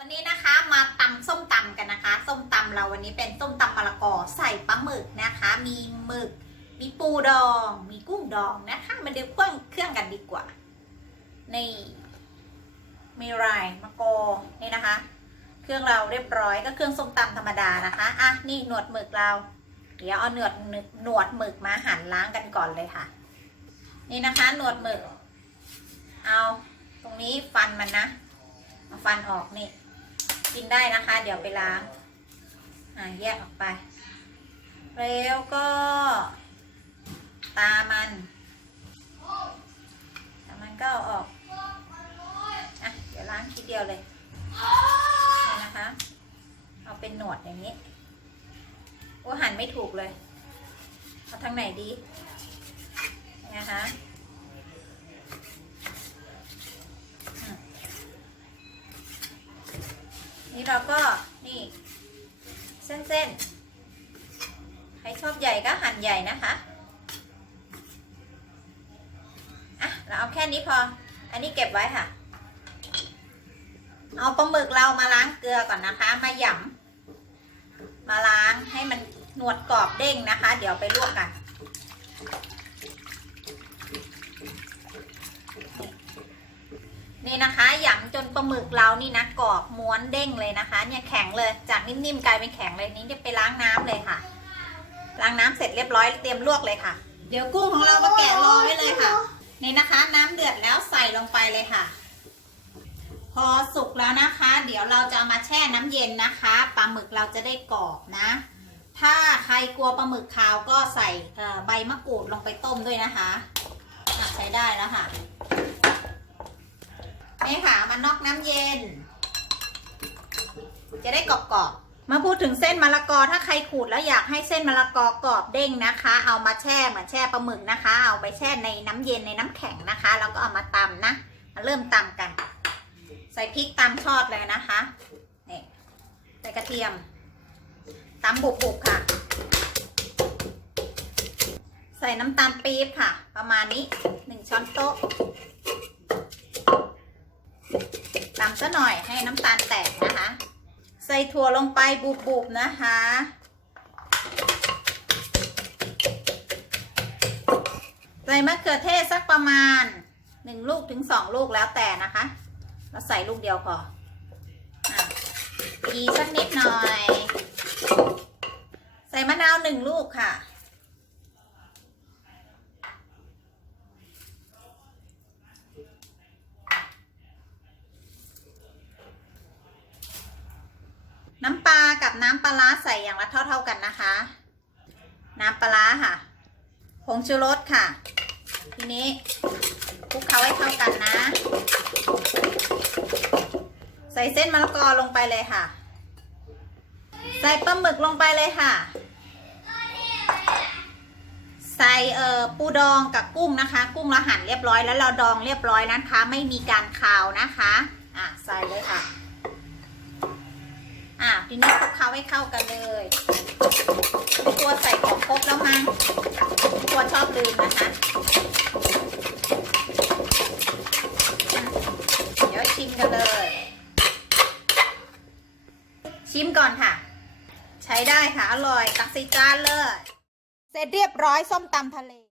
วันนี้นะคะมาตำส้มตำกันนะคะ ส้มตำเราวันนี้เป็นส้มตำมะละกอใส่ปลาหมึกนะคะ มีหมึก มีปูดอง มีกุ้งดองนะคะมาดูเครื่องเครื่องกันดีกว่านี่มีไรมะกอนี่นะคะ เครื่องเราเรียบร้อยก็เครื่องส้มตำธรรมดานะคะอะนี่หนวดหมึกเรา เดี๋ยวเอาหนวดหนวดหนวดหมึกมาหั่นล้างกันก่อนเลยค่ะ นี่นะคะหนวดหมึก เอาตรงนี้ฟันมันนะเอาฟันออกนี่ กินได้นะคะ เดี๋ยวไปล้างอ่าแยกออกไป แล้วก็ ตามันตามันก็เอาออกอะเดี๋ยวล้างทีเดียวเลยนี่นะคะ เอาเป็นหนวดอย่างนี้โอ้หันไม่ถูกเลย เอาทางไหนดีนะคะอืมนี่ เราก็นี่ เส้นๆ ใครชอบใหญ่ก็หั่นใหญ่นะคะอะเราเอาแค่นี้พอ อันนี้เก็บไว้ค่ะ เอาปลาหมึกเรามาล้างเกลือก่อนนะคะ มาหยำมาล้างให้มันหนวดกรอบเด้งนะคะ เดี๋ยวไปลวกกัน นี่นะคะหยำจนปลาหมึกเรานี่นะกรอบม้วนเด้งเลยนะคะ เนี่ยแข็งเลยจากนิ่มๆกลายเป็นแข็งเลยนี้เดี๋ยวไปล้างน้ำเลยค่ะ ล้างน้ำเสร็จเรียบร้อยเตรียมลวกเลยค่ะ เดี๋ยวกุ้งของเรามาแกะรอไว้เลยค่ะ นี่นะคะ น้ำเดือดแล้วใส่ลงไปเลยค่ะ พอสุกแล้วนะคะ เดี๋ยวเราจะมาแช่น้ำเย็นนะคะปลาหมึกเราจะได้กรอบนะ ถ้าใครกลัวปลาหมึกคาวก็ใส่ใบมะกรูดลงไปต้มด้วยนะคะใช้ได้แล้วค่ะ มานอกน้ำเย็น จะได้กรอบๆ มาพูดถึงเส้นมะละกอถ้าใครขูดแล้วอยากให้เส้นมะละกอกรอบเด้งนะคะ เอามาแช่เหมือนแช่ปลาหมึกนะคะ เอาไปแช่ในน้ำเย็นในน้ำแข็งนะคะ แล้วก็เอามาตำนะมาเริ่มตำกัน ใส่พริกตำทอดเลยนะคะนี่ใส่กระเทียมตำบุบๆค่ะ ใส่น้ำตาลปี๊บค่ะ ประมาณนี้หนึ่งช้อนโต๊ะตำซะหน่อย ให้น้ำตาลแตกนะคะ ใส่ถั่วลงไปบุบๆนะคะ ใส่มะเขือเทศสักประมาณหนึ่งลูกถึงสองลูกแล้วแต่นะคะ เราใส่ลูกเดียวพออีสักนิดหน่อย ใส่มะนาวหนึ่งลูกค่ะ น้ำปลากับ น้ำปลาใส่อย่างละเท่า ๆกันนะคะ น้ำปลาค่ะผงชูรสค่ะ ทีนี้คลุกเคล้าให้เข้ากันนะ ใส่เส้นมะละกอลงไปเลยค่ะ ใส่ปลาหมึกลงไปเลยค่ะ ใส่เอ่อปูดองกับกุ้งนะคะ กุ้งเราหั่นเรียบร้อยแล้วเราดองเรียบร้อยนะคะ ไม่มีการคาวนะคะ อะใส่เลยค่ะ ทีนี้คลุกเคล้าให้เข้ากันเลยไม่กลัวใส่ของครบแล้วมั้งไม่กลัวชอบลืมนะคะอะเดี๋ยวชิมกันเลย ชิมก่อนค่ะ ใช้ได้ค่ะ อร่อย ตักใส่จานเลย เสร็จเรียบร้อยส้มตำทะเล